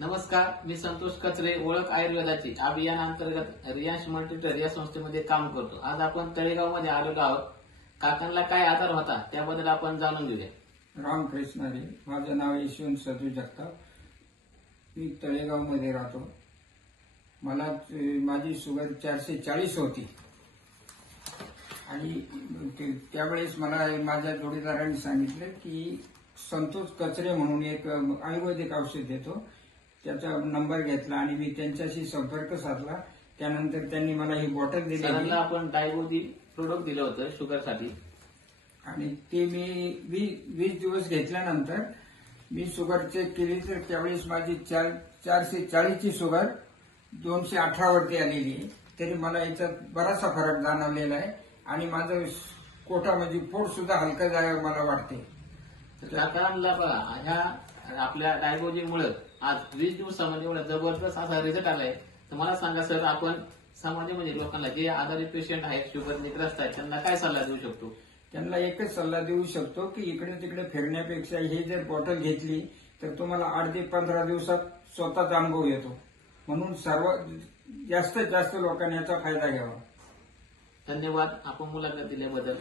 नमस्कार, मी संतोष कचरे, ओळख आयुर्वेदाची अभियान अंतर्गत रियांश मल्टीटर या संस्थेमध्ये काम करतो. आज आपण तळेगाव मध्ये आलेलो आहोत. काकांना काय आजार होता त्याबद्दल आपण जाणून घेऊया. रामकृष्ण हरी. माझं नाव यशवंत सदू जगताप. मी तळेगाव मध्ये राहतो. मला माझी शुगर 440 होती आणि त्यावेळेस मला माझ्या जोडीदारांनी सांगितलं की संतोष कचरे म्हणून एक आयुर्वेदिक औषध देतो. त्याचा नंबर घेतला आणि मी त्यांच्याशी संपर्क साधला. त्यानंतर त्यांनी मला ही बॉटल दिली. सरांना आपण डायबोदी प्रोडक्ट दिलं होतं शुगरसाठी आणि ते मी 20 दिवस घेतल्यानंतर मी शुगर चेक केली तर त्यावेळेस माझी 440 ची शुगर 218 वरती आलेली आहे. तरी मला याच्यात बराचसा फरक जाणवलेला आहे आणि माझं कोटा म्हणजे पोट सुद्धा हलकं जावं मला वाटते. काकांना बघा, ह्या आपल्या डायबोजीमुळे आज 20 दिवसामध्ये एवढा जबरदस्त असा रिझल्ट आलाय. तर मला सांगा सर, आपण समाजामध्ये लोकांना जे आजारी पेशंट आहेत, शुगरने ग्रस्त आहेत, त्यांना काय सल्ला देऊ शकतो? त्यांना एकच सल्ला देऊ शकतो की इकडे तिकडे फिरण्यापेक्षा हे जर बॉटल घेतली तर तुम्हाला 8 ते 15 दिवसात स्वतःचा अनुभव येतो. म्हणून जास्तीत जास्त लोकांनी याचा फायदा घ्यावा. धन्यवाद आपण मुलाखत दिल्याबद्दल.